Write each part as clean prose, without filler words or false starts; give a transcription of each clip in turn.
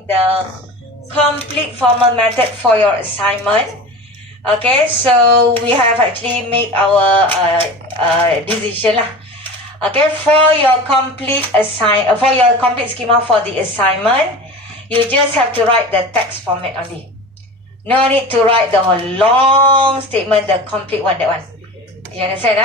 using the complete formal method for your assignment. Okay, so we have actually made our decision lah. Okay, for your complete schema for the assignment, you just have to write the text format only. No need to write the whole long statement, the complete one, that one. You understand,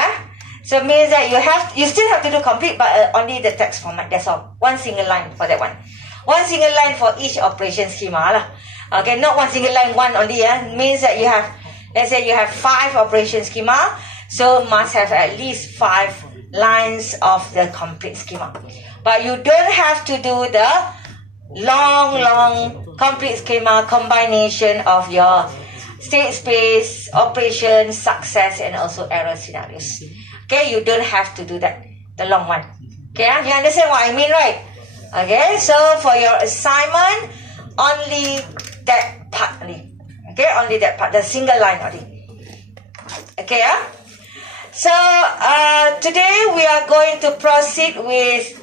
So it means that you still have to do complete, but only the text format, that's all. One single line for that one. One single line for each operation schema lah. Okay, not one single line, one only. Means that you have, let's say you have 5 operation schema, so must have at least 5 lines of the complete schema. But you don't have to do the long complete schema combination of your state space, operation, success, and also error scenarios. Okay, you don't have to do that, the long one. Okay, you understand what I mean, right? Okay, so for your assignment, only that part only. Okay, only that part, the single line only. Okay, So today we are going to proceed with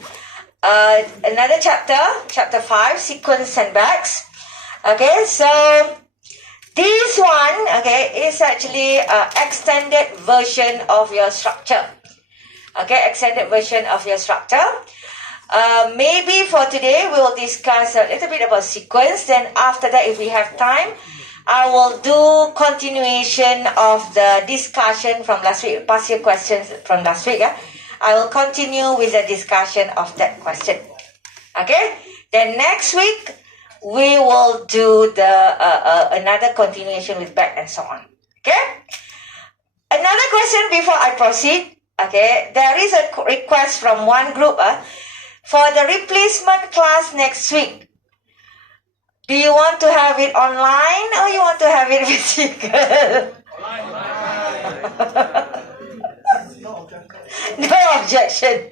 another chapter, chapter 5, sequence and backs. Okay, so this one, okay, is actually an extended version of your structure. Okay, extended version of your structure. Maybe for today, we will discuss a little bit about sequence. Then after that, if we have time, I will do continuation of the discussion from last week, past year questions from last week. I will continue with the discussion of that question. Okay, then next week, we will do the another continuation with back and so on. Okay. Another question before I proceed. Okay, there is a request from one group for the replacement class next week. Do you want to have it online or you want to have it physical? No objection.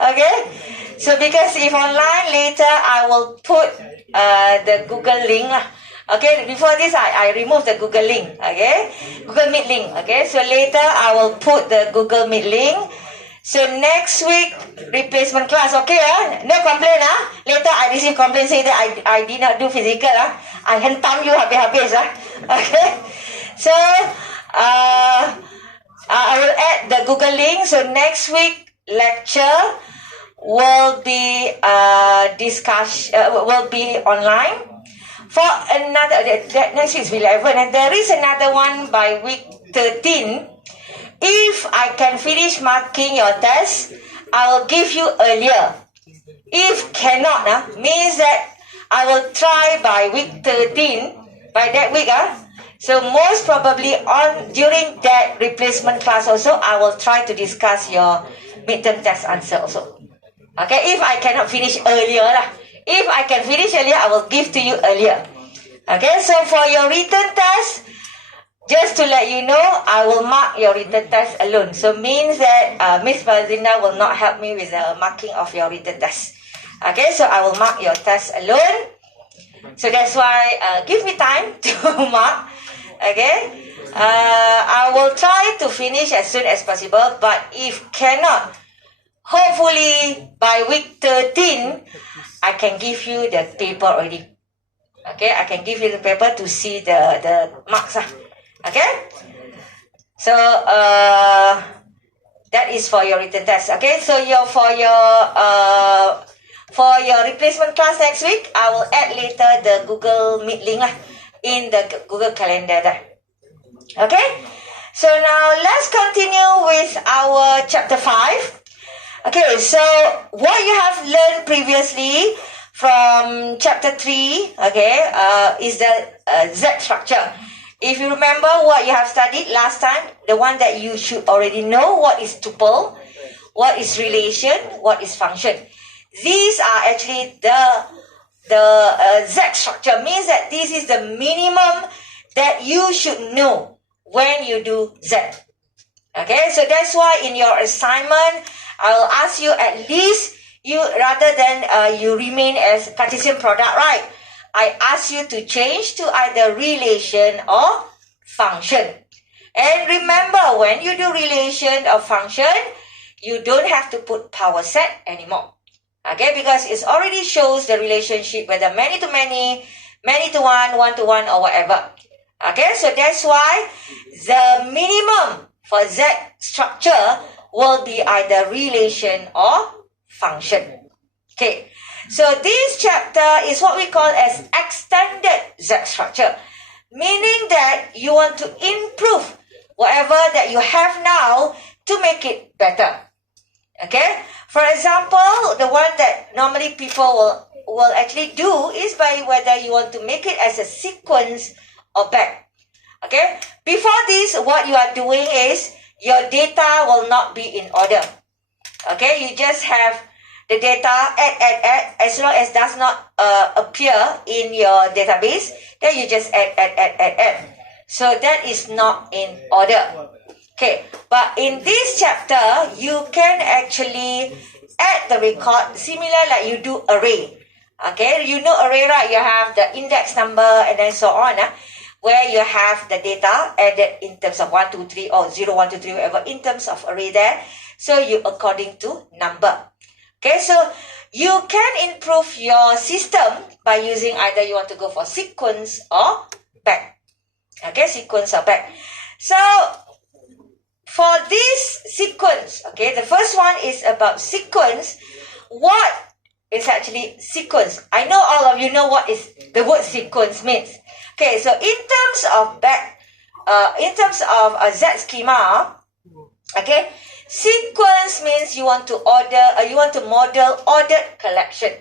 Okay, so because if online, later I will put the Google link lah. Okay, before this I remove the Google link. Okay, Google Meet link. Okay, so later I will put the Google Meet link. So next week replacement class. Okay, no complaint. Later I receive complaint say that I did not do physical. I hentam you habis-habis. Okay, so I will add the Google link. So next week lecture will be will be online. For another, next week is 11, and there is another one by week 13. If I can finish marking your test, I will give you earlier. If cannot, means that I will try by week 13, by that week. So most probably during that replacement class also, I will try to discuss your midterm test answer also. Okay, if I cannot finish earlier lah. If I can finish earlier, I will give to you earlier. Okay, so for your written test, just to let you know, I will mark your written test alone. So means that Miss Valzina will not help me with the marking of your written test. Okay, so I will mark your test alone. So that's why give me time to mark. Okay, I will try to finish as soon as possible. But if cannot, hopefully by week 13, I can give you the paper already. Okay, I can give you the paper to see the marks. Okay, so that is for your written test. Okay, so for your replacement class next week, I will add later the Google Meet link in the Google Calendar there. Okay, so now let's continue with our chapter 5. Okay, so what you have learned previously from chapter 3, okay, is the Z structure. If you remember what you have studied last time, the one that you should already know, what is tuple, what is relation, what is function. These are actually the Z structure, means that this is the minimum that you should know when you do Z. Okay, so that's why in your assignment, I will ask you at least rather than you remain as Cartesian product, right? I ask you to change to either relation or function. And remember, when you do relation or function, you don't have to put power set anymore. Okay, because it already shows the relationship whether many to many, many to one to one, or whatever. Okay, so that's why the minimum for Z structure will be either relation or function. Okay, so this chapter is what we call as extended Z structure, meaning that you want to improve whatever that you have now to make it better. Okay, for example, the one that normally people will actually do is by whether you want to make it as a sequence or back. Okay, before this, what you are doing is your data will not be in order. Okay, you just have the data add, as long as does not appear in your database, then you just add. So that is not in order. Okay, but in this chapter, you can actually add the record similar like you do array. Okay, you know array, right? You have the index number and then so on, where you have the data added in terms of 1, 2, 3 or 0, 1, 2, 3, whatever, in terms of array there. So you according to number. Okay, so you can improve your system by using either you want to go for sequence or back. Okay, sequence or back. So for this sequence, okay, the first one is about sequence. What is actually sequence? I know all of you know what is the word sequence means. Okay, so in terms of back, in terms of a Z schema, okay, sequence means you want to model ordered collection.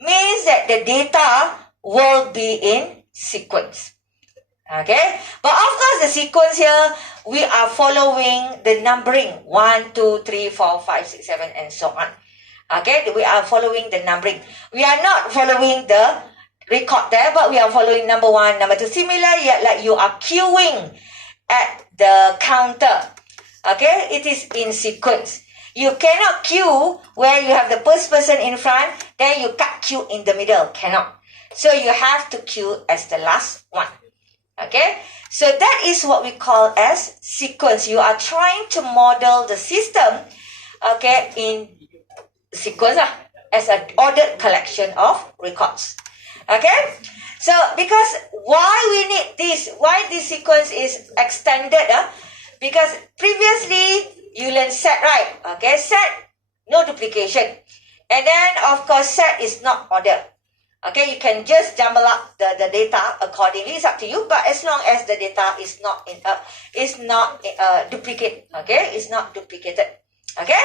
Means that the data will be in sequence. Okay, but of course the sequence here, we are following the numbering 1, 2, 3, 4, 5, 6, 7 and so on. Okay, we are following the numbering. We are not following the record there, but we are following number 1, number 2. Similar, yet like you are queuing at the counter. Okay, it is in sequence. You cannot queue where you have the first person in front, then you cut queue in the middle. Cannot. So you have to queue as the last one. Okay, so that is what we call as sequence. You are trying to model the system, okay, in sequence as an ordered collection of records. Okay, so because why we need this, why this sequence is extended, because previously you learned set, right? Okay, set, no duplication, and then of course set is not ordered. Okay, you can just jumble up the data accordingly. It's up to you, but as long as the data is not duplicate. Okay, it's not duplicated. Okay,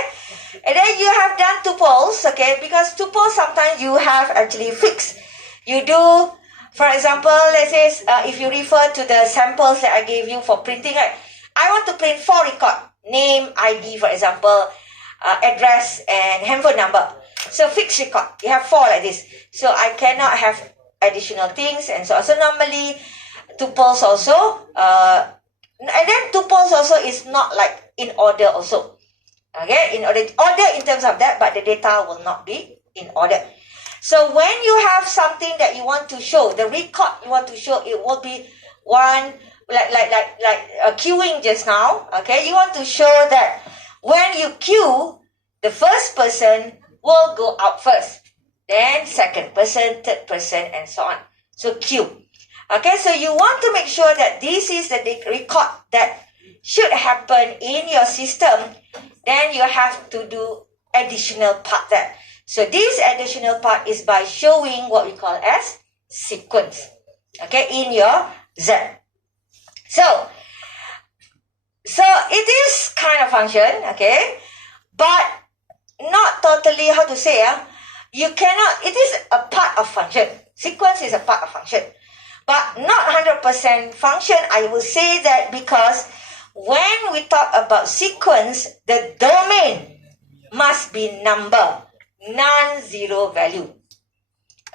and then you have done tuples. Okay, because tuples sometimes you have actually fixed. You do, for example, let's say if you refer to the samples that I gave you for printing, right? I want to print 4 record: name, ID, for example, address, and handphone number. So fixed record, you have 4 like this. So I cannot have additional things and so on. So normally tuples also, and then tuples also is not like in order also. Okay, in order in terms of that, but the data will not be in order. So when you have something that you want to show, the record you want to show, it will be one like queuing just now. Okay, you want to show that when you queue, the first person will go out first, then second person, third person, and so on. So queue. Okay, so you want to make sure that this is the record that should happen in your system. Then you have to do additional part there. So this additional part is by showing what we call as sequence. Okay, in your Z. So it is kind of function. Okay, but not totally, how to say, you cannot, it is a part of function. Sequence is a part of function, but not 100% function. I will say that because when we talk about sequence, the domain must be number, non-zero value.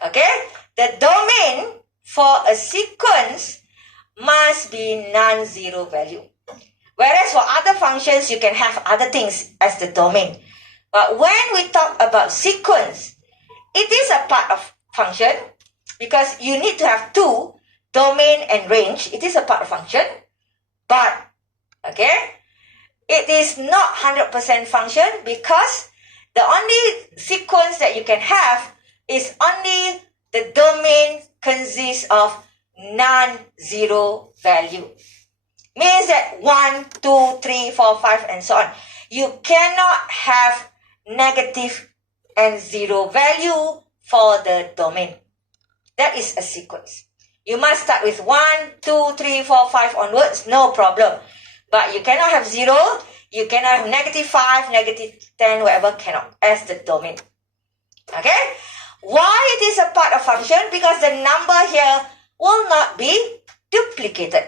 Okay, the domain for a sequence must be non-zero value. Whereas for other functions, you can have other things as the domain. But when we talk about sequence, it is a part of function because you need to have 2, domain and range. It is a part of function, but okay, it is not 100% function because The only sequence that you can have is only the domain consists of non-zero value. Means that 1, 2, 3, 4, 5 and so on. You cannot have negative and zero value for the domain. That is a sequence. You must start with 1, 2, 3, 4, 5 onwards, no problem. But you cannot have 0, you cannot have negative 5, negative 10, whatever, cannot, as the domain. Okay? Why it is a part of function? Because the number here will not be duplicated.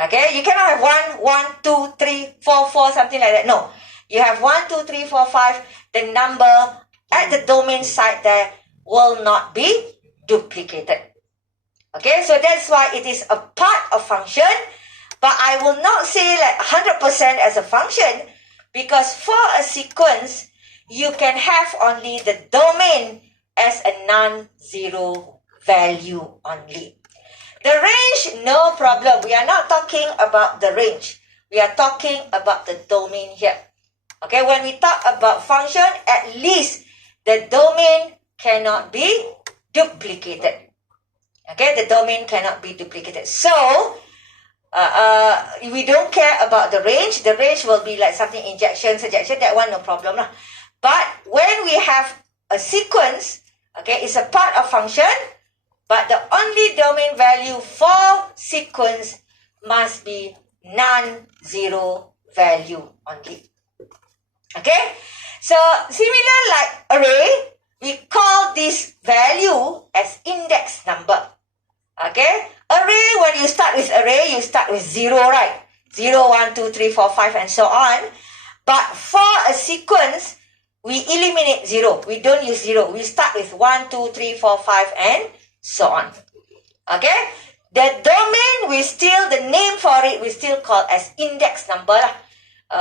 Okay? You cannot have 1, 1, 2, 3, 4, 4, something like that. No. You have 1, 2, 3, 4, 5. The number at the domain side there will not be duplicated. Okay, so that's why it is a part of function, but I will not say like 100% as a function, because for a sequence, you can have only the domain as a non-zero value only. The range, no problem. We are not talking about the range. We are talking about the domain here. Okay, when we talk about function, at least the domain cannot be duplicated. Okay, the domain cannot be duplicated. So, we don't care about the range. The range will be like something injection, surjection, that one, no problem. But when we have a sequence, okay, it's a part of function, but the only domain value for sequence must be non-zero value only. Okay, so similar like array, we call this value as index number. Okay, array, when you start with array, you start with 0, right? 0, 1, 2, 3, 4, 5 and so on. But for a sequence, we eliminate 0. We don't use 0. We start with 1, 2, 3, 4, 5 and so on. Okay, the domain, the name for it, we still call as index number.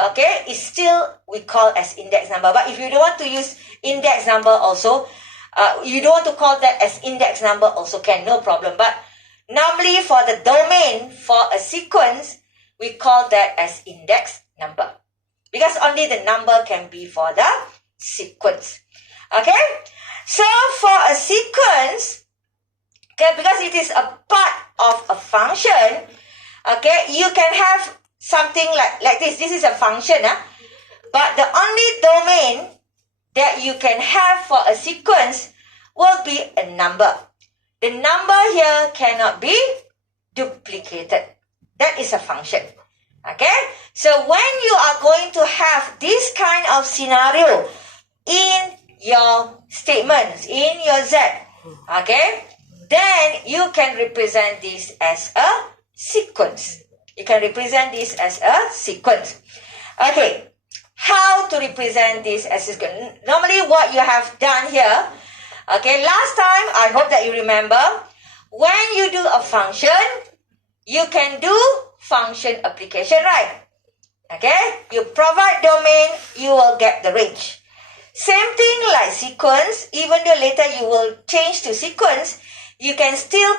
Okay, it's still, we call as index number. But if you don't want to use index number also, you don't want to call that as index number also can, no problem. But normally for the domain, for a sequence, we call that as index number. Because only the number can be for the sequence. Okay, so for a sequence, okay, because it is a part of a function, okay, you can have something like this. This is a function, but the only domain that you can have for a sequence will be a number. The number here cannot be duplicated. That is a function. Okay, so when you are going to have this kind of scenario in your statements, in your Z, okay, then you can represent this as a sequence. You can represent this as a sequence. Okay, how to represent this as a sequence? Normally what you have done here, okay, last time, I hope that you remember, when you do a function, you can do function application, right? Okay, you provide domain, you will get the range. Same thing like sequence, even though later you will change to sequence, you can still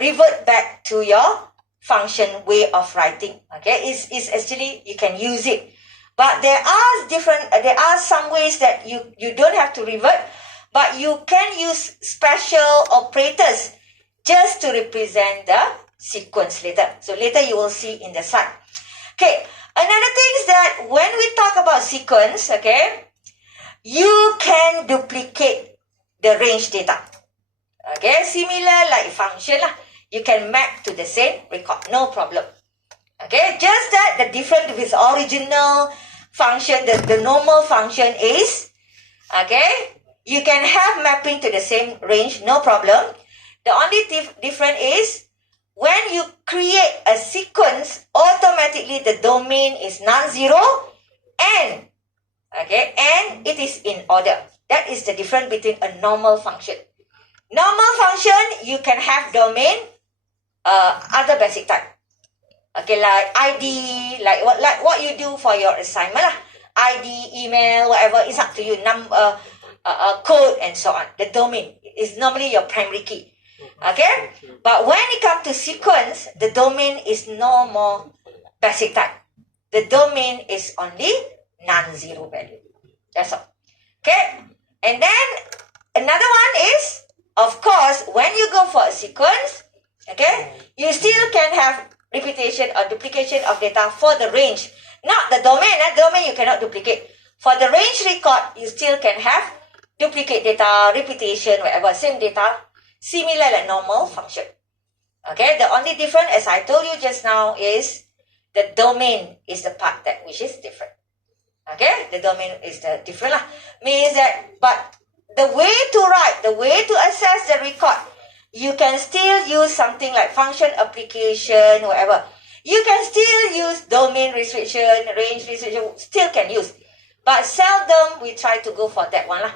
revert back to your function way of writing. Okay, it's actually, you can use it. But there are some ways that you don't have to revert, but you can use special operators just to represent the sequence later. So later you will see in the slide. Okay, another thing is that when we talk about sequence, okay, you can duplicate the range data. Okay, similar like function lah. You can map to the same record, no problem. Okay, just that the difference with original function, the normal function is, okay, you can have mapping to the same range, no problem. The only difference is, when you create a sequence, automatically the domain is non-zero and, okay, and it is in order. That is the difference between a normal function. Normal function, you can have domain, other basic type. Okay, like ID, like what you do for your assignment lah. ID, email, whatever, it's up to you. Number, code, and so on. The domain is normally your primary key. Okay, but when it comes to sequence, the domain is no more basic type. The domain is only non-zero value. That's all. Okay, and then another one is, of course, when you go for a sequence, okay, you still can have repetition or duplication of data for the range, not the domain. Domain you cannot duplicate. For the range record, you still can have duplicate data, repetition, whatever, same data, similar like normal function. Okay, the only difference, as I told you just now, is the domain is the part that which is different. Okay, the domain is the different lah. Means that, but the way to write, the way to access the record, you can still use something like function application, whatever. You can still use domain restriction, range restriction, still can use. But seldom we try to go for that one lah.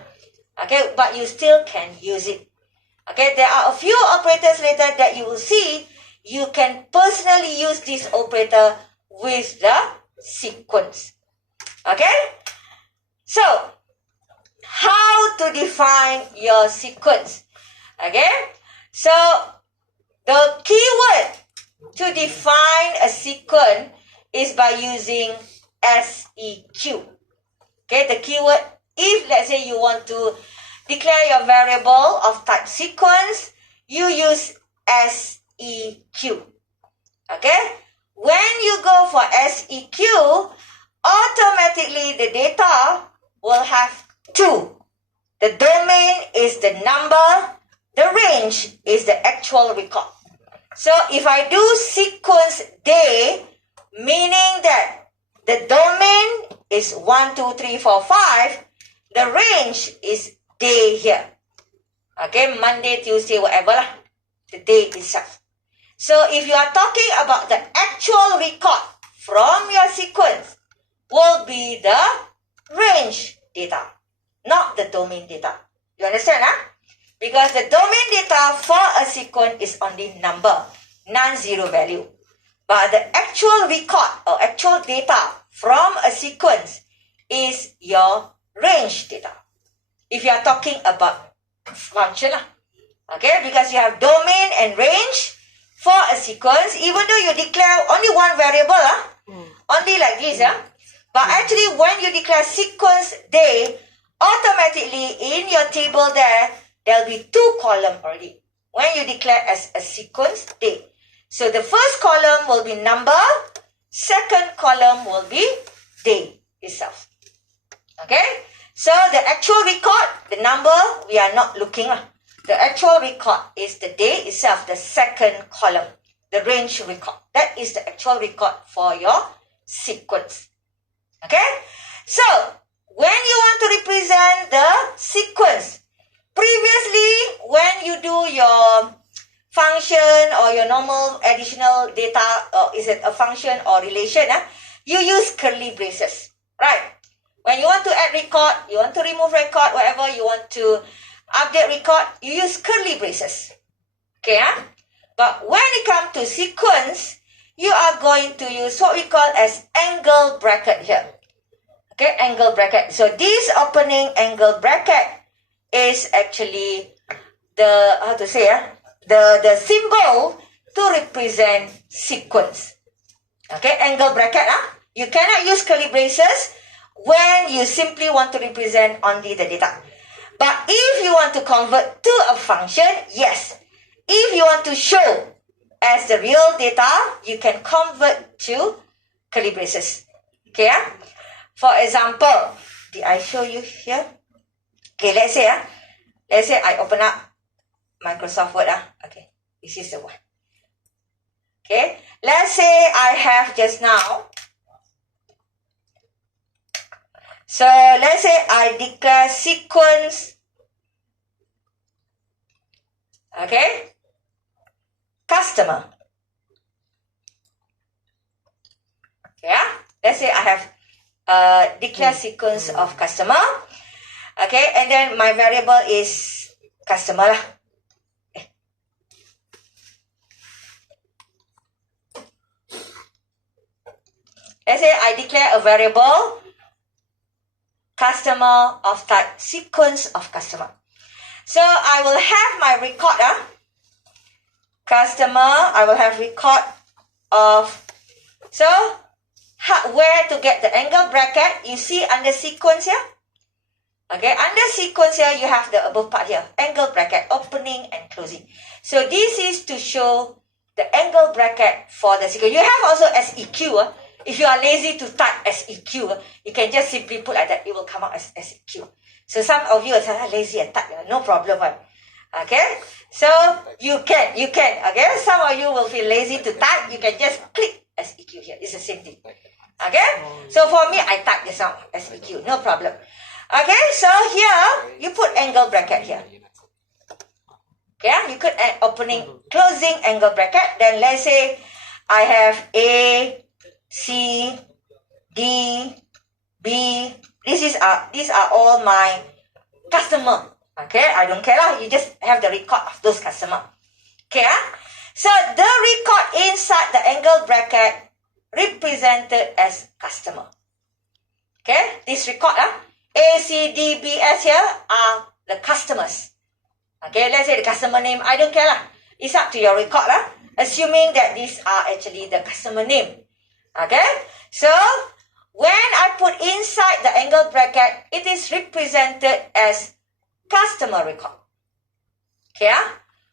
Okay, but you still can use it. Okay, there are a few operators later that you will see. You can personally use this operator with the sequence. Okay, so how to define your sequence? Okay, so the keyword to define a sequence is by using SEQ. Okay, the keyword, if let's say you want to declare your variable of type sequence, you use SEQ. Okay, when you go for SEQ, automatically the data will have two. The domain is the number, the range is the actual record. So if I do sequence day, meaning that the domain is 1, 2, 3, 4, 5, the range is day here. Okay, Monday, Tuesday, whatever lah, the day itself. So if you are talking about the actual record from your sequence, will be the range data, not the domain data. You understand, huh? Because the domain data for a sequence is only number, non-zero value. But the actual record or actual data from a sequence is your range data. If you are talking about function, okay, because you have domain and range for a sequence, even though you declare only one variable, only like this, but actually when you declare sequence day, automatically in your table there will be two columns already when you declare as a sequence day. So the first column will be number, second column will be day itself. Okay, so the actual record, the number, we are not looking. The actual record is the day itself, the second column, the range record. That is the actual record for your sequence. Okay, so when you want to represent the sequence, previously when you do your function or your normal additional data, or is it a function or relation, you use curly braces, right? When you want to add record, you want to remove record, whatever, you want to update record, you use curly braces. Okay, but when it comes to sequence, you are going to use what we call as angle bracket here. Okay, angle bracket. So this opening angle bracket is actually the, how to say, the symbol to represent sequence. Okay, angle bracket. You cannot use curly braces when you simply want to represent only the data. But if you want to convert to a function, yes. If you want to show as the real data, you can convert to curly braces. Okay, for example, did I show you here? Okay, let's say I open up Microsoft Word. Okay, this is the one. Okay, let's say I have just now. So let's say I declare sequence, okay, customer. Yeah, let's say I have declare sequence of customer. Okay, and then my variable is customer lah. Let's say I declare a variable customer of type sequence of customer. So I will have my record, customer, I will have record of, so where to get the angle bracket, you see under sequence here, Okay, under sequence here, you have the above part here, angle bracket, opening and closing. So this is to show the angle bracket for the sequence. You have also SEQ. If you are lazy to type SEQ, you can just simply put like that. It will come out as SEQ. So some of you are lazy and type, no problem. Okay, so you can. Okay, some of you will feel lazy to type. You can just click SEQ here. It's the same thing. Okay, so for me, I type this out SEQ, no problem. Okay, so here you put angle bracket here. Okay, you could add opening, closing angle bracket. Then let's say I have A, C, D, B. These are all my customer. Okay, I don't care lah. You just have the record of those customer. Okay, so the record inside the angle bracket represented as customer. Okay, this record A, C, D, B, S here are the customers. Okay, let's say the customer name, I don't care lah. It's up to your record assuming that these are actually the customer name. Okay, so when I put inside the angle bracket, it is represented as customer record. Okay,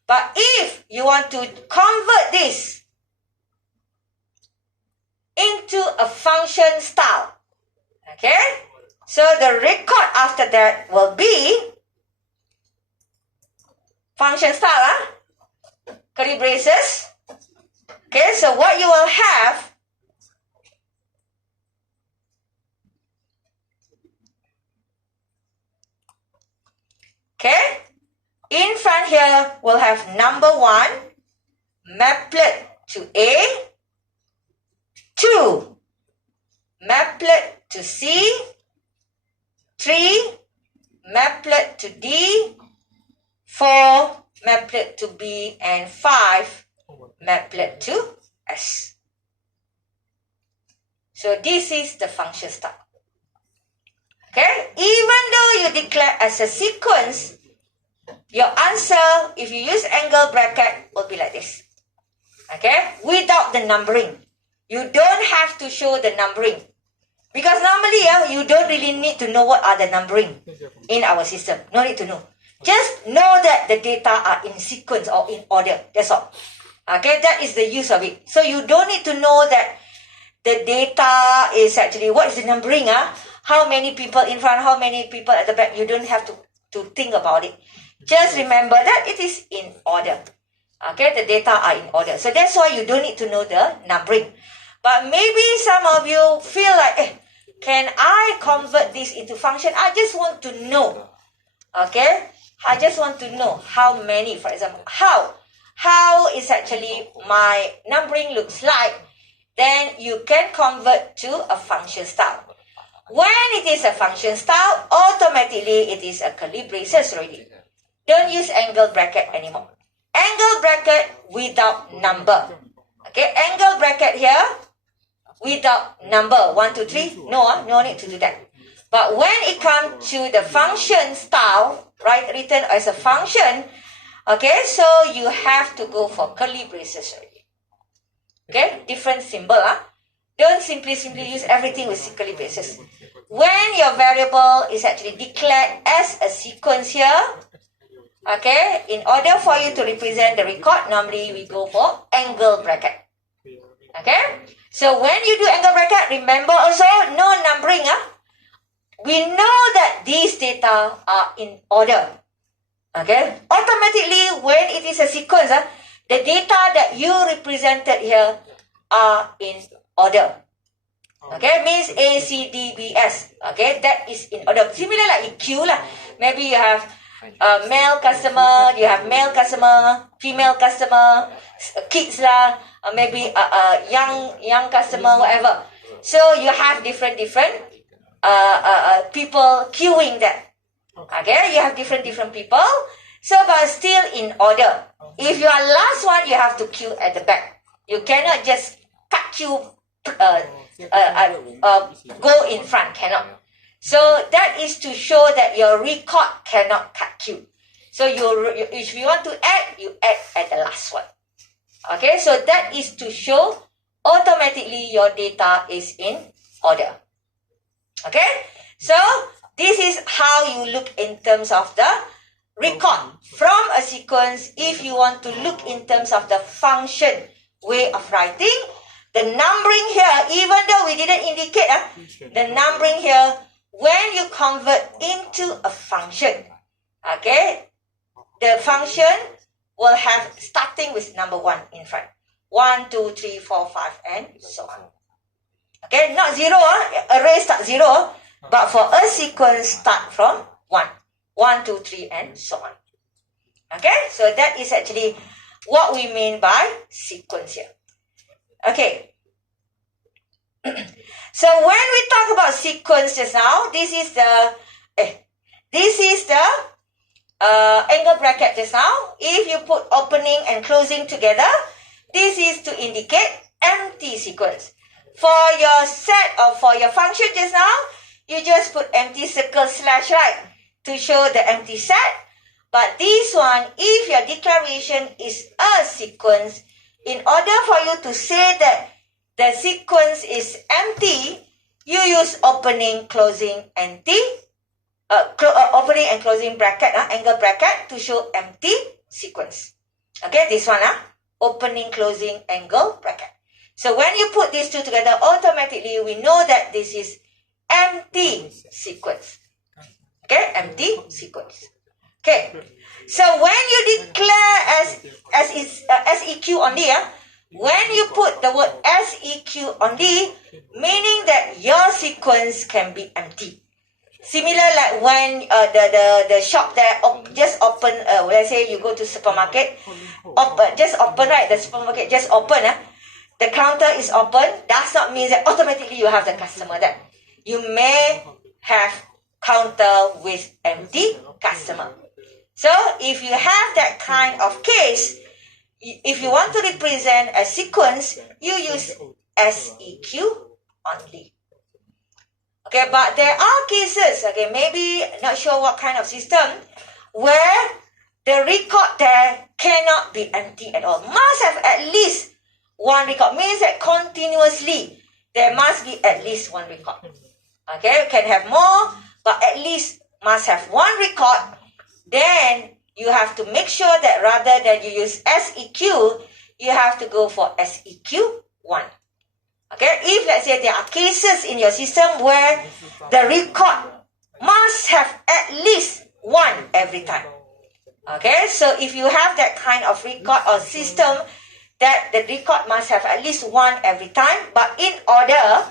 but if you want to convert this into a function style, okay, so the record after that will be function style, curly braces. Okay, so what you will have, okay, in front here we'll have number 1, maplet to A, 2, maplet to C, 3, maplet to D, 4, maplet to B, and 5, maplet to S. So this is the function style. Okay, even though you declare as a sequence, your answer, if you use angle bracket, will be like this. Okay, without the numbering. You don't have to show the numbering. Because normally, you don't really need to know what are the numbering in our system. No need to know. Just know that the data are in sequence or in order. That's all. Okay, that is the use of it. So you don't need to know that the data is actually, what is the numbering? How many people in front, how many people at the back. You don't have to think about it. Just remember that it is in order. Okay, the data are in order. So that's why you don't need to know the numbering. But maybe some of you feel like, can I convert this into function? I just want to know. Okay, I just want to know how many, for example, how is actually my numbering looks like. Then you can convert to a function style. When it is a function style, automatically it is a curly braces already. Don't use angle bracket anymore. Angle bracket without number. Okay, angle bracket here without number 1, 2, 3. No need to do that. But when it comes to the function style, right, written as a function, okay, so you have to go for curly braces already. Okay, different symbol. Don't simply use everything with curly braces. When your variable is actually declared as a sequence here, okay, in order for you to represent the record, normally we go for angle bracket. Okay, so when you do angle bracket, remember also no numbering. We know that these data are in order. Okay, automatically when it is a sequence, the data that you represented here are in order. Okay, means A, C, D, B, S. Okay, that is in order. Similar like EQ lah. Maybe you have male customer, you have male customer, female customer, kids lah, maybe young customer, whatever. So you have different people queuing that. Okay, you have different people. So but still in order. If you are last one, you have to queue at the back. You cannot just cut queue, go in front. Cannot. So that is to show that your record cannot cut queue. So if you want to add, you add at the last one. Okay, so that is to show automatically your data is in order. Okay, so this is how you look in terms of the record from a sequence. If you want to look in terms of the function way of writing, the numbering here, even though we didn't indicate the numbering here, when you convert into a function, okay, the function will have starting with number 1 in front. 1, 2, 3, 4, 5, and so on. Okay, not 0, array start 0, but for a sequence start from 1. 1, 2, 3, and so on. Okay, so that is actually what we mean by sequence here. Okay. So when we talk about sequence just now, this is the angle bracket just now. If you put opening and closing together, this is to indicate empty sequence. For your set or for your function just now, you just put empty circle slash, right, to show the empty set. But this one, if your declaration is a sequence, in order for you to say that the sequence is empty, you use opening, closing, empty, opening and closing bracket, angle bracket, to show empty sequence. Okay, this one, opening, closing, angle bracket. So when you put these two together, automatically we know that this is empty sequence. Okay, empty sequence. Okay, so when you declare SEQ only, when you put the word SEQ only, meaning that your sequence can be empty. Similar like when the shop there just open, let's say you go to supermarket, just open, right, the supermarket just open, the counter is open, does not mean that automatically you have the customer there. You may have counter with empty customer. So if you have that kind of case, if you want to represent a sequence, you use SEQ only. Okay, but there are cases, okay, maybe not sure what kind of system, where the record there cannot be empty at all. Must have at least one record. Means that continuously there must be at least one record. Okay, you can have more, but at least must have one record. Then you have to make sure that rather than you use SEQ, you have to go for SEQ1. Okay, if let's say there are cases in your system where the record must have at least one every time. Okay, so if you have that kind of record or system that the record must have at least one every time, but in order,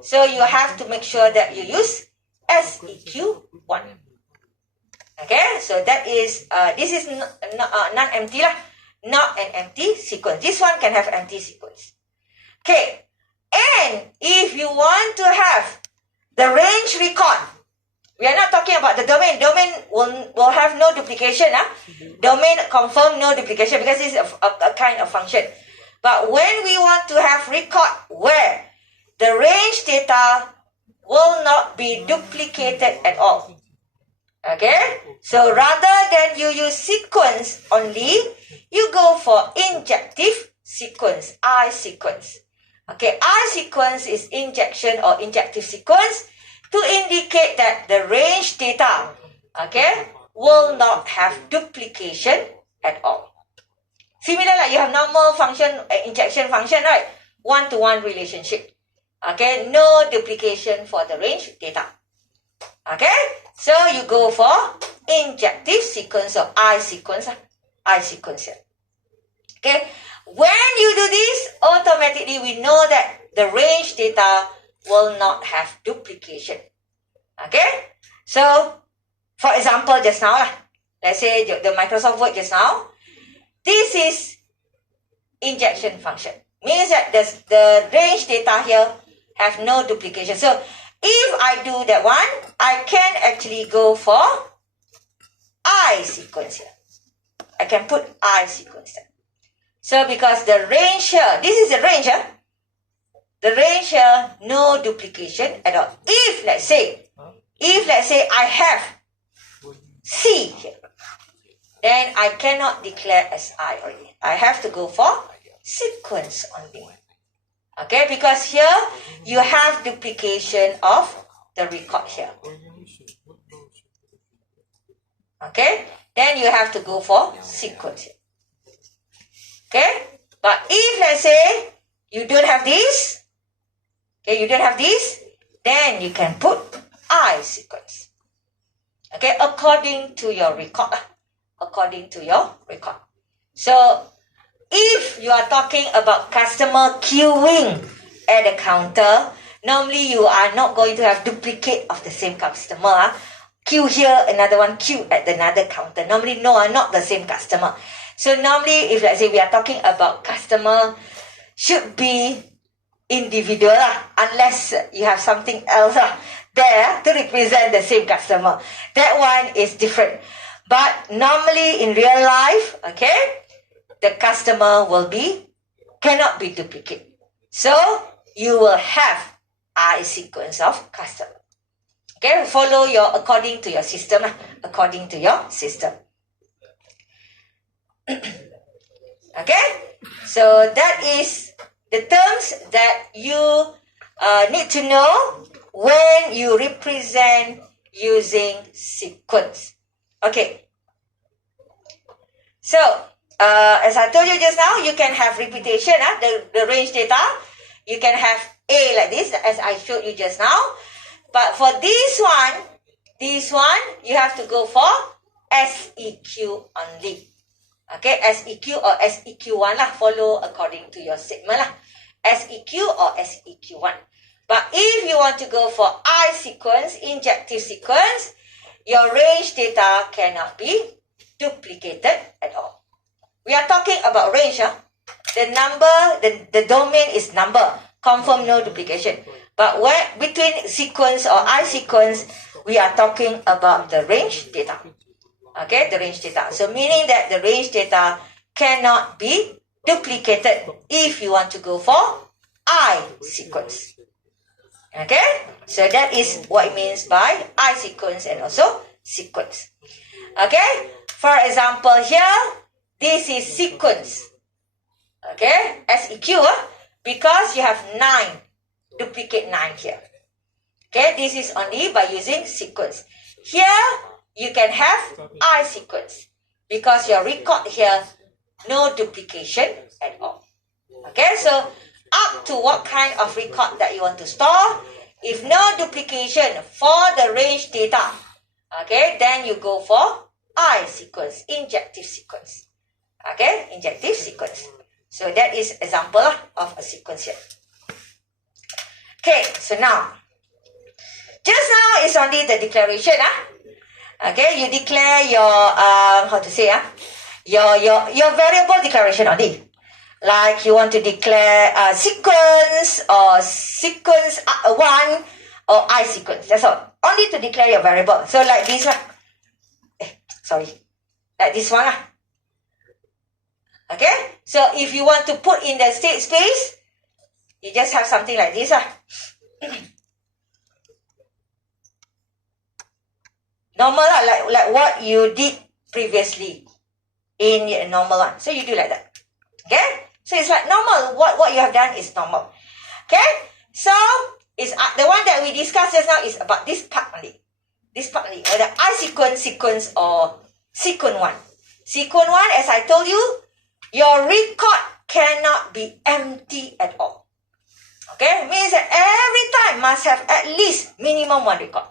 so you have to make sure that you use SEQ1. Okay, so that is, this is non-empty lah, not an empty sequence. This one can have empty sequence. Okay, and if you want to have the range record, we are not talking about the domain. Domain will have no duplication. Domain confirm no duplication because this is a kind of function. But when we want to have record where the range data will not be duplicated at all. Okay, so rather than you use sequence only, you go for injective sequence, I sequence. Okay, I sequence is injection or injective sequence to indicate that the range data, okay, will not have duplication at all. Similar like you have normal function, injection function, right? One-to-one relationship. Okay, no duplication for the range data. Okay, so you go for injective sequence or I sequence. I sequence here. Okay, when you do this, automatically we know that the range data will not have duplication. Okay, so for example, just now, let's say the Microsoft Word just now, this is injection function. Means that the range data here have no duplication. So if I do that one, I can actually go for I sequence here. I can put I sequence there. So because the range here, this is the range here. The range here, no duplication at all. If let's say I have C here, then I cannot declare as I only. I have to go for sequence only. Okay, because here you have duplication of the record here. Okay, then you have to go for sequence. Okay, but if let's say you don't have this, okay, you don't have this, then you can put I sequence. Okay, according to your record. According to your record. So, if you are talking about customer queuing at the counter, normally you are not going to have duplicate of the same customer. Queue here, another one queue at another counter. Normally, no, not the same customer. So, normally, if let's say we are talking about customer, should be individual unless you have something else there to represent the same customer. That one is different. But normally in real life, okay, the customer cannot be duplicate. So you will have I sequence of customer. Okay, follow according to your system. According to your system. Okay, so that is the terms that you need to know when you represent using sequence. Okay. So, as I told you just now, you can have repetition, the range data. You can have A like this, as I showed you just now. But for this one, you have to go for SEQ only. Okay, SEQ or SEQ1 lah. Follow according to your segment lah. SEQ or SEQ1. But if you want to go for I sequence, injective sequence, your range data cannot be duplicated at all. We are talking about range. The number, the domain is number. Confirm no duplication. But between sequence or I sequence, we are talking about the range data. Okay, the range data. So meaning that the range data cannot be duplicated if you want to go for I sequence. Okay, so that is what it means by I sequence and also sequence. Okay, for example here, this is sequence. Okay, SEQ, because you have 9, duplicate 9 here. Okay, this is only by using sequence. Here, you can have I sequence, because your record here, no duplication at all. Okay, so up to what kind of record that you want to store. If no duplication for the range data, okay, then you go for I sequence, injective sequence. Okay, injective sequence. So that is example of a sequence here. Okay, so now, just now is only the declaration. Okay, you declare your, your variable declaration only. Like you want to declare sequence or sequence 1 or I sequence. That's all. Only to declare your variable. So like this one. Like this one. Okay. So if you want to put in the state space, you just have something like this. Normal like what you did previously in your normal one. So you do like that. Okay. So it's like normal. What you have done is normal. Okay. So it's the one that we discussed just now is about this part only. This part only. Whether I sequence or sequence 1. Sequence 1, as I told you, your record cannot be empty at all. Okay. Means that every time must have at least minimum 1 record.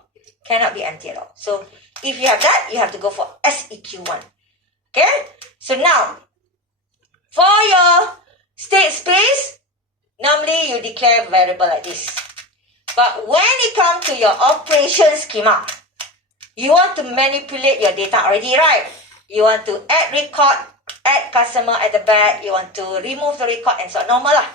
Cannot be empty at all. So if you have that, you have to go for SEQ1. Okay. So now, for your state space, normally you declare variable like this. But when it comes to your operation schema, you want to manipulate your data already, right? You want to add record, add customer at the back, you want to remove the record and so on, normal lah.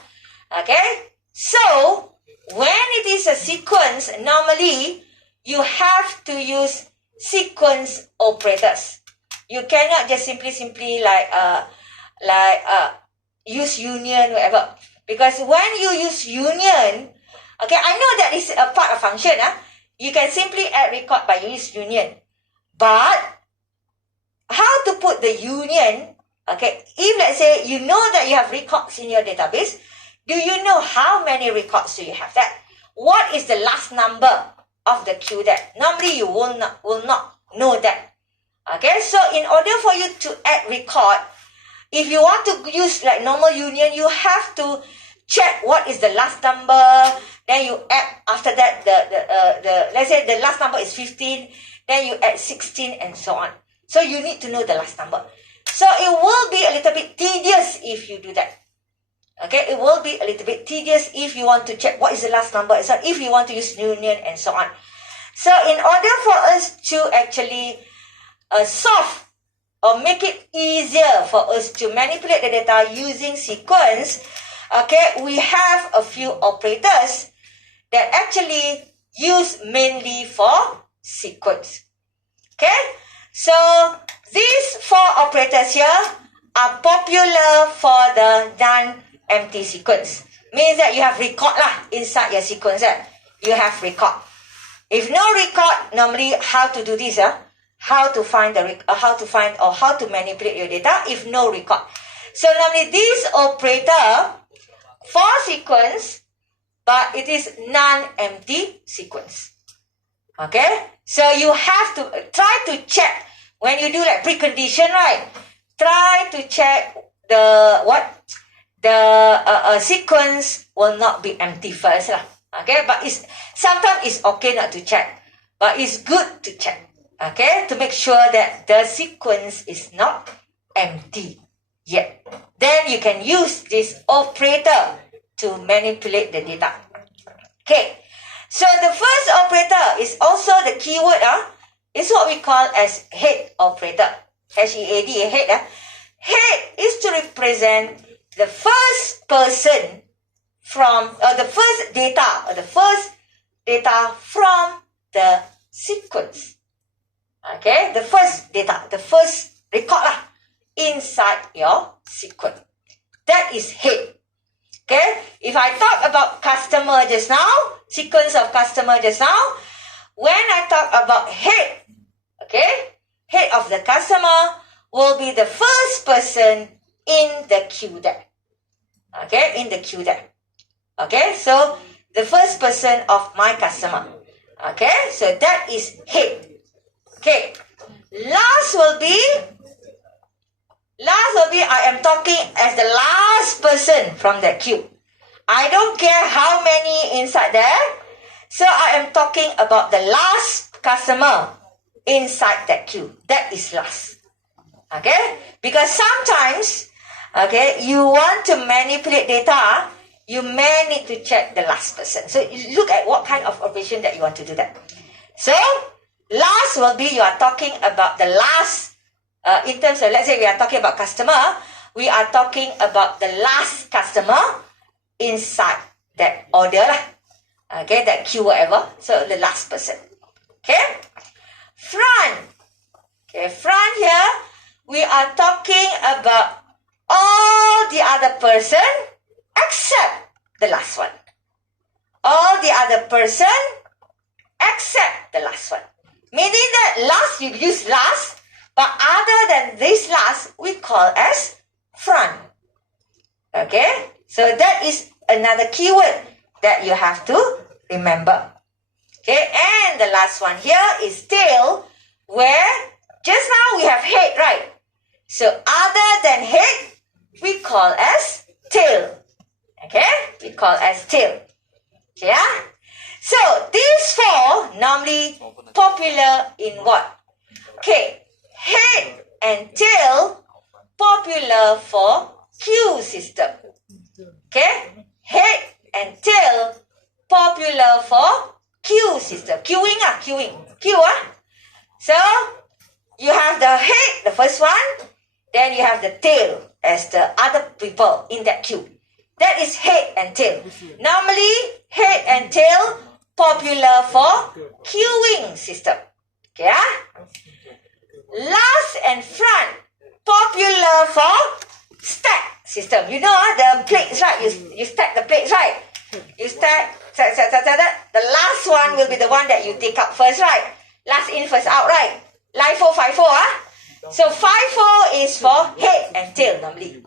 Okay? So, when it is a sequence, normally you have to use sequence operators. You cannot just simply use union, whatever. Because when you use union, okay, I know that is a part of function. You can simply add record by use union. But how to put the union, okay, if let's say you know that you have records in your database, do you know how many records do you have that? What is the last number of the queue there. Normally you will not know that. Okay, so in order for you to add record, if you want to use like normal union, you have to check what is the last number. Then you add after that the let's say the last number is 15. Then you add 16 and so on. So you need to know the last number. So it will be a little bit tedious if you do that. Okay, it will be a little bit tedious if you want to check what is the last number. So if you want to use union and so on. So in order for us to actually solve or make it easier for us to manipulate the data using sequence, okay, we have a few operators that actually use mainly for sequence. Okay, so these four operators here are popular for the non-empty sequence. Means that you have record lah inside your sequence. You have record. If no record, normally how to do this? How to find or how to manipulate your data if no record. So normally this operator for sequence, but it is non-empty sequence. Okay, so you have to try to check when you do like precondition, right? Try to check the sequence will not be empty first lah. Okay, but sometimes it's okay not to check, but it's good to check. Okay, to make sure that the sequence is not empty yet. Then you can use this operator to manipulate the data. Okay, so the first operator is also the keyword. Is what we call as head operator. H-E-A-D, head. Head is to represent the first person from, the first data from the sequence. Okay, the first data, the first record lah inside your sequence. That is head. Okay, if I talk about customer just now, sequence of customer just now, when I talk about head, okay, head of the customer will be the first person in the queue there. Okay, in the queue there. Okay, so the first person of my customer. Okay, so that is head. Okay, last will be I am talking as the last person from that queue. I don't care how many inside there. So I am talking about the last customer inside that queue. That is last. Okay, because sometimes, okay, you want to manipulate data, you may need to check the last person. So you look at what kind of operation that you want to do that. So last will be you are talking about the last, in terms of, let's say we are talking about customer, we are talking about the last customer inside that order lah. Okay, that queue whatever. So the last person. Okay. Front. Okay, front here, we are talking about all the other person except the last one. All the other person except the last one. Meaning that last, you use last, but other than this last, we call as front. Okay, so that is another keyword that you have to remember. Okay, and the last one here is tail, where just now we have head, right? So other than head, we call as tail. Okay, we call as tail. Yeah. So these four normally popular in what? Okay, head and tail popular for queue system. Okay, head and tail popular for queue system. Queuing. So you have the head, the first one, then you have the tail as the other people in that queue. That is head and tail. Normally, head and tail popular for queuing system. Okay. Last and front popular for stack system. You know the plates, right? You stack the plates, right? You stack. The last one will be the one that you take up first, right? Last in, first out, right? LIFO, FIFO, So FIFO is for head and tail normally.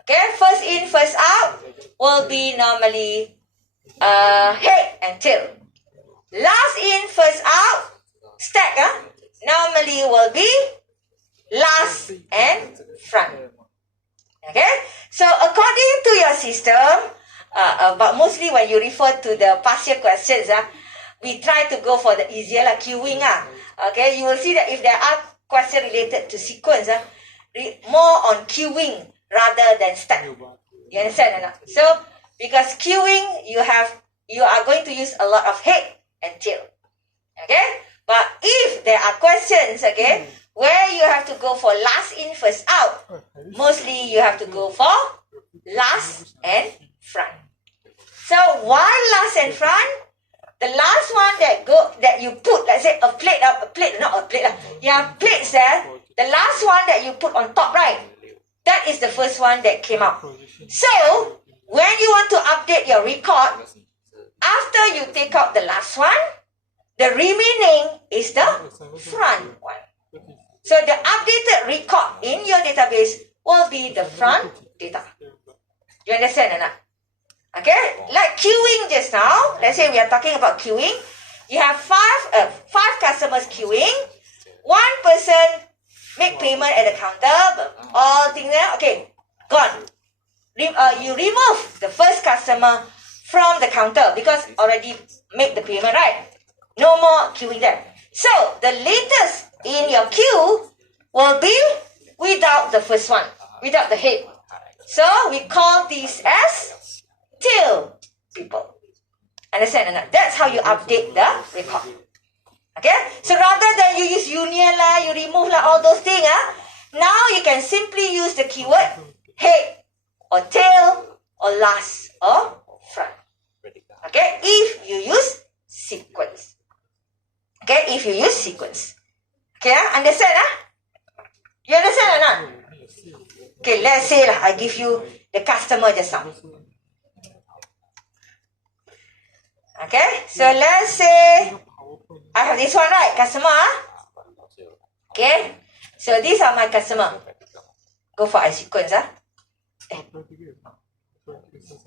Okay, first in, first out will be normally head and tail. Last in, first out, stack normally will be last and front. Okay, so according to your system, but mostly when you refer to the past year questions, we try to go for the easier queuing. Okay, you will see that if there are questions related to sequence, more on queuing rather than stack. You understand or not? So because queuing, you are going to use a lot of head and tail. Okay, but if there are questions, okay, where you have to go for last in, first out, mostly you have to go for last and front. So why last and front? The last one that you put, let's say plates there. The last one that you put on top, right? That is the first one that came out. So when you want to update your record, after you take out the last one, the remaining is the front one. So the updated record in your database will be the front data. You understand or not? Okay, like queuing just now. Let's say we are talking about queuing. You have five customers queuing. One person make payment at the counter. All things there. Okay, gone. You remove the first customer from the counter because already make the payment, right? No more queuing there. So the latest in your queue will be without the first one, without the head. So we call this as tail people. Understand or not? That's how you update the record. Okay? So rather than you use union you remove all those things, now you can simply use the keyword head or tail or last or front. Okay? If you use sequence. Okay? If you use sequence. Okay? Understand? You understand or not? Okay, let's say I give you the customer just now. Okay, so let's say I have this one, right? Customer. Okay, so these are my customer. Go for I sequence.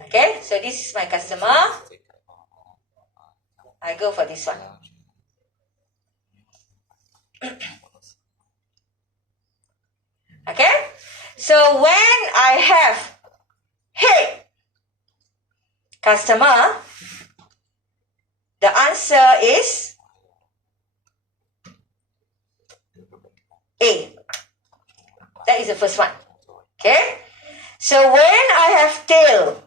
Okay, so this is my customer. I go for this one. Okay, so when I have head customer, the answer is A. That is the first one. Okay. So when I have tail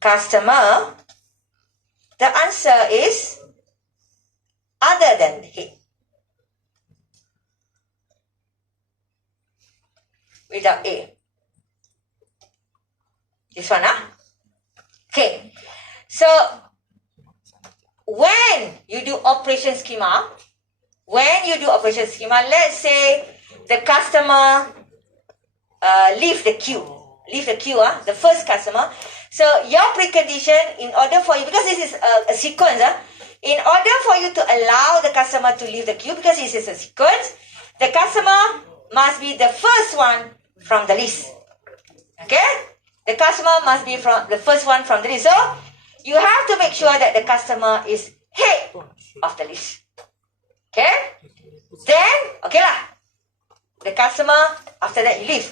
customer, the answer is other than head. Without A. This one, Okay. So when you do operation schema, let's say the customer leave the queue, the first customer. So your precondition, in order for you, because this is a sequence, in order for you to allow the customer to leave the queue, because this is a sequence, the customer must be the first one from the list. Okay? The customer must be from the first one from the list. So you have to make sure that the customer is head of the list. Okay? Then, okay lah. The customer, after that you leave.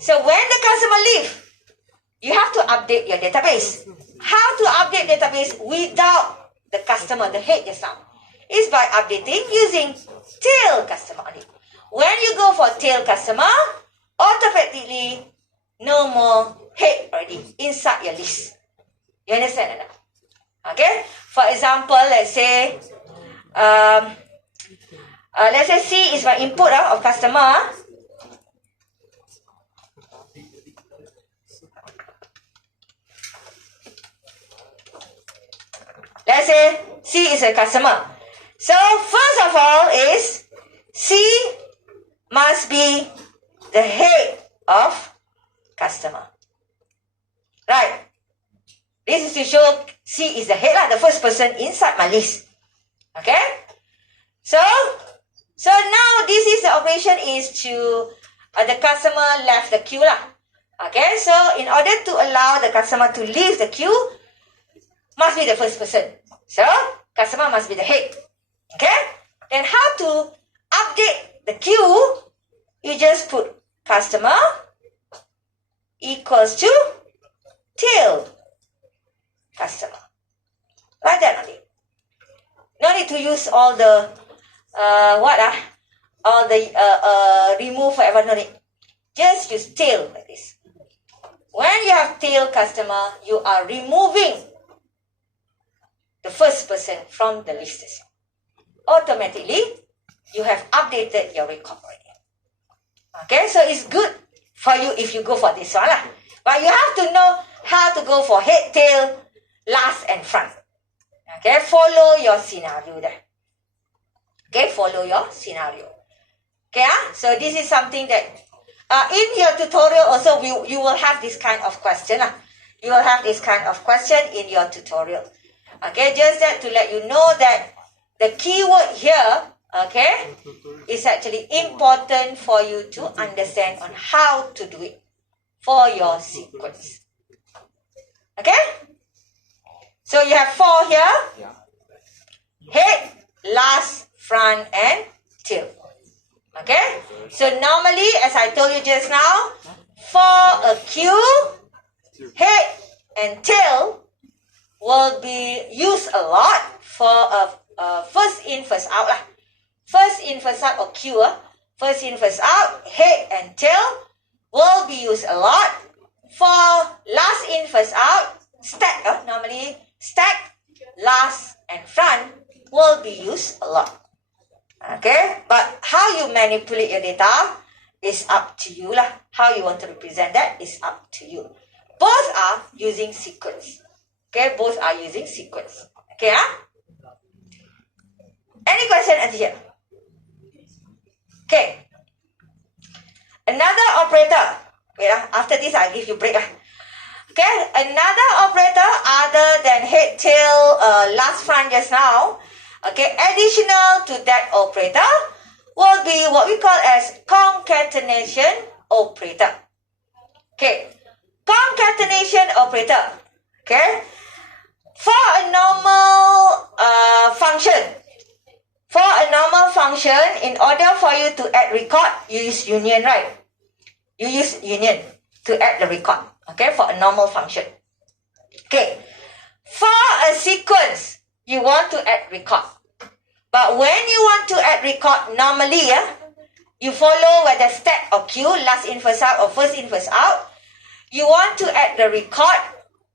So when the customer leave, you have to update your database. How to update database without the customer, the head just now? Is by updating using tail customer only. When you go for tail customer, automatically no more head already inside your list. You understand or not? Okay? For example, let's say C is my input of customer. Let's say C is a customer. So first of all is C must be the head of customer. Right? This is to show C is the head, the first person inside my list. Okay? So now this is the operation is to the customer left the queue. Okay? So in order to allow the customer to leave the queue, must be the first person. So Customer must be the head. Okay? Then how to update the queue? You just put customer equals to tail customer. Like that only. No need to use all the remove whatever, no need. Just use tail like this. When you have tail customer, you are removing the first person from the list. Automatically, you have updated your record already. Okay, so it's good for you if you go for this one. But you have to know how to go for head, tail, last and front. Okay, follow your scenario there. Okay, follow your scenario. Okay, so this is something that in your tutorial also you will have this kind of question. You will have this kind of question in your tutorial. Okay, just that to let you know that the keyword here, okay, is actually important for you to understand on how to do it for your sequence. Okay? So you have 4 here. Head, last, front and tail. Okay? So normally, as I told you just now, for a queue, head and tail will be used a lot for a first in, first out. First in, first out or queue. First in, first out, head and tail will be used a lot. For last in, first out, stack. Normally, stack, last and front will be used a lot. Okay, but how you manipulate your data is up to you lah. How you want to represent that is up to you. Both are using sequence. Okay, both are using sequence. Okay, Any question at here? Okay. Another operator. Wait, after this I'll give you break. Okay, another operator other than head, tail, last, front just now. Okay, additional to that operator will be what we call as concatenation operator. Okay, concatenation operator. Okay, for a normal function, in order for you to add record, you use union, right? You use union to add the record. Okay, for a normal function. Okay, for a sequence, you want to add record. But when you want to add record, normally, you follow whether stack or queue, last in, first out, or first in, first out. You want to add the record,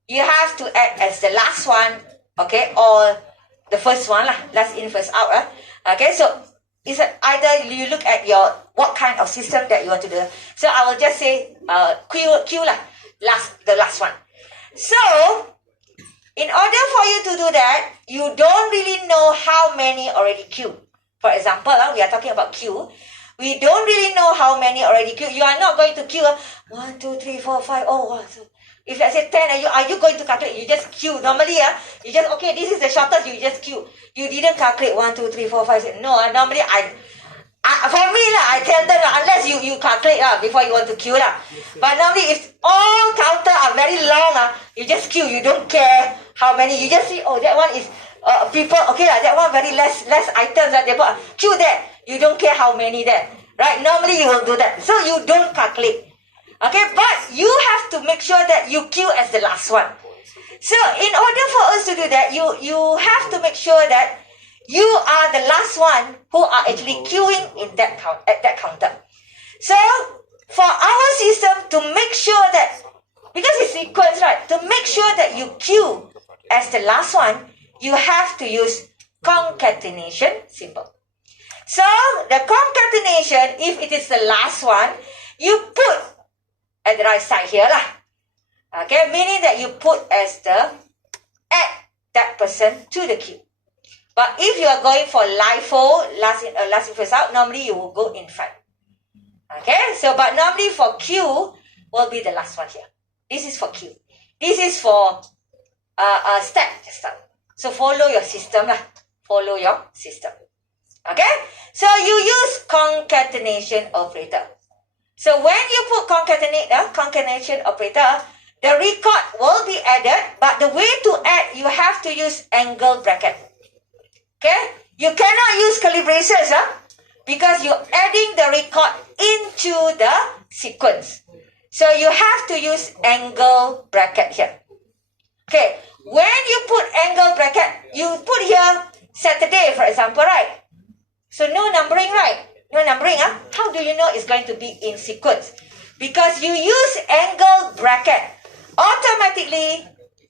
you have to add as the last one, okay, or the first one, last in, first out. Okay, so it's either you look at your what kind of system that you want to do. So I will just say queue, the last one. So in order for you to do that, you don't really know how many already queue. For example, we are talking about queue. We don't really know how many already queue. You are not going to queue 1, 2, 3, 4, 5. So if I say 10, are you going to calculate? You just queue. Normally, you just, okay, this is the shortest, you just queue. You didn't calculate 1, 2, 3, 4, 5, 6. No, normally for me, I tell them, unless you calculate before you want to queue. But normally, if all counter are very long, you just queue. You don't care how many. You just see, that one is people, okay, that one very less items. They put queue there. You don't care how many there. Right? Normally, you will do that. So, you don't calculate. Okay, but you have to make sure that you queue as the last one. So, in order for us to do that, you have to make sure that you are the last one who are actually queuing at that counter. So, for our system to make sure that, because it's sequence, right? To make sure that you queue as the last one, you have to use concatenation symbol. So, the concatenation, if it is the last one, you put at the right side here. Okay, meaning that you put as the add that person to the queue. But if you are going for LIFO, last in, first out, normally you will go in front. Okay, so but normally for queue will be the last one here. This is for queue. This is for stack just now. So follow your system Follow your system. Okay, so you use concatenation operator. So when you put concatenation operator, the record will be added, but the way to add, you have to use angle bracket. Okay? You cannot use curly braces because you're adding the record into the sequence. So you have to use angle bracket here. Okay, when you put angle bracket, you put here Saturday, for example, right? So no numbering, right? No numbering, How do you know it's going to be in sequence? Because you use angle bracket, automatically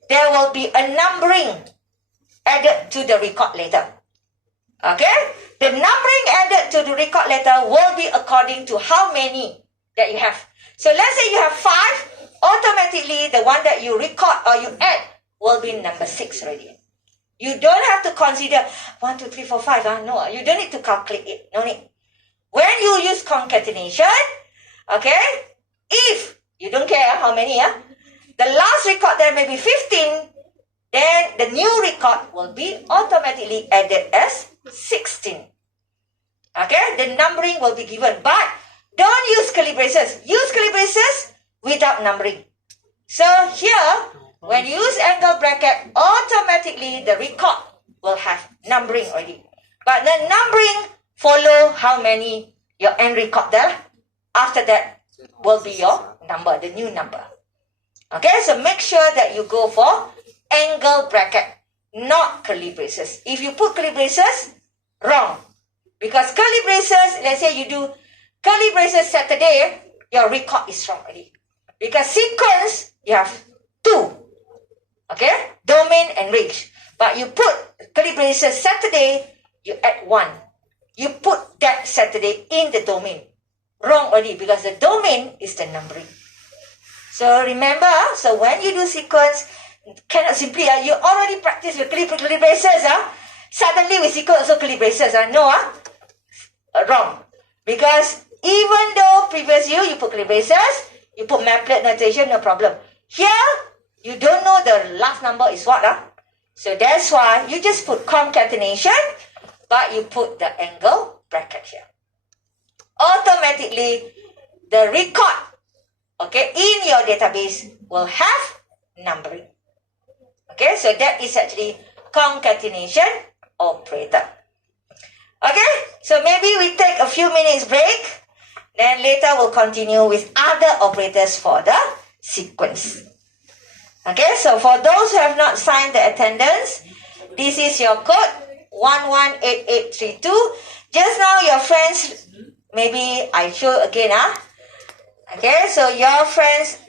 there will be a numbering added to the record later. Okay? The numbering added to the record letter will be according to how many that you have. So let's say you have 5, automatically the one that you record or you add will be number 6 already. You don't have to consider 1, 2, 3, 4, 5. No, you don't need to calculate it. No need. When you use concatenation, okay, if you don't care how many, the last record there may be 15, then the new record will be automatically added as 16. Okay, the numbering will be given, but don't use curly braces. Use curly braces without numbering. So here, when you use angle bracket, automatically the record will have numbering already. But the numbering follow how many your end record there. After that will be your number, the new number. Okay, so make sure that you go for angle bracket, not curly braces. If you put curly braces, wrong. Because curly braces, let's say you do curly braces Saturday, your record is wrong already. Because sequence, you have 2. Okay, domain and range. But you put curly braces Saturday, you add 1. You put that Saturday in the domain. Wrong already, because the domain is the numbering. So remember, so when you do sequence, cannot simply, you already practice with curly braces, suddenly with sequence also curly braces, no, wrong. Because even though previous you put curly braces, you put maplet notation, no problem. Here, you don't know the last number is what, So that's why you just put concatenation, but you put the angle bracket here. Automatically, the record, okay, in your database will have numbering. Okay, so that is actually concatenation operator. Okay, so maybe we take a few minutes break. Then later we'll continue with other operators for the sequence. Okay, so for those who have not signed the attendance, this is your code 118832. Just now your friends, maybe I show again. Okay, so your friends